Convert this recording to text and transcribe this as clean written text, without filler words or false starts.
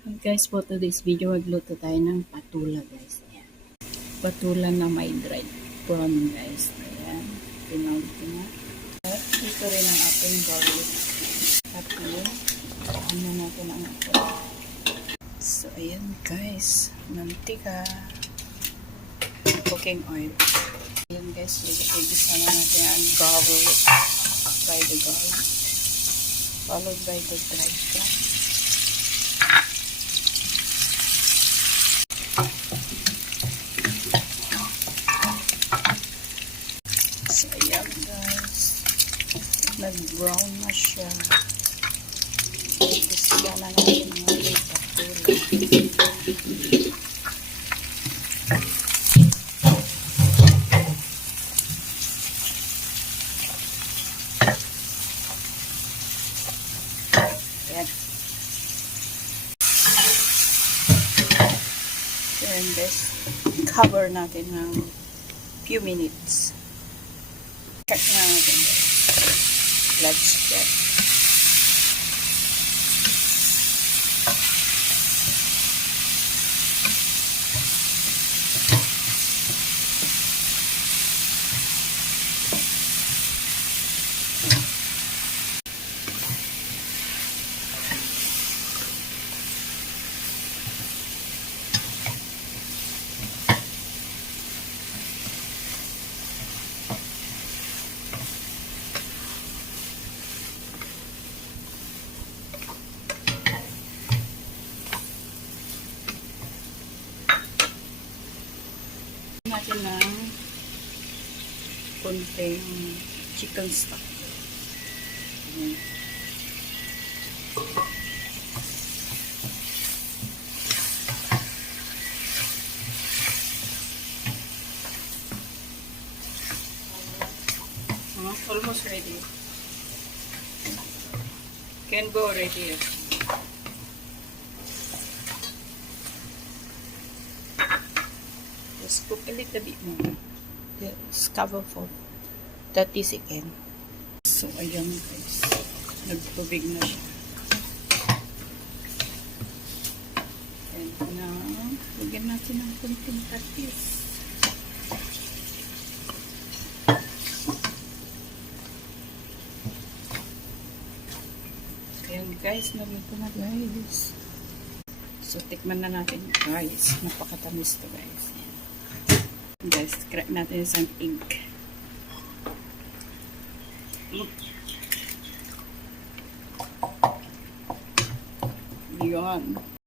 Guys, for today's video, magluto tayo ng patula, guys. Ayan. Patula na may dried prawn, guys. Ayan. Tinawag ko na. At ito rin ang ating garlic. At yun, ano natin ang ating. So, ayan, guys. Mantika. Cooking oil. Ayan, guys. Igisa na natin ang garlic. By the garlic. Followed by the dried prawn. So, ayan guys. Nag-brown na siya. Isya na natin ang ating patula. Ayan. So, ayan guys. Cover natin ng few minutes. Check na natin guys. Let's check. Natin ng konting chicken stock. Ayan. Almost ready. Can go already. Just cook a little bit more. Just cover for 30 seconds. So, ayan guys. Nagtubig na siya. And now, lagyan natin ng kunting patis. Ayan guys, naluto na guys. So, tikman na natin guys. Napakatamis to guys. Ayan. Guys, crack natin isang egg. Yun.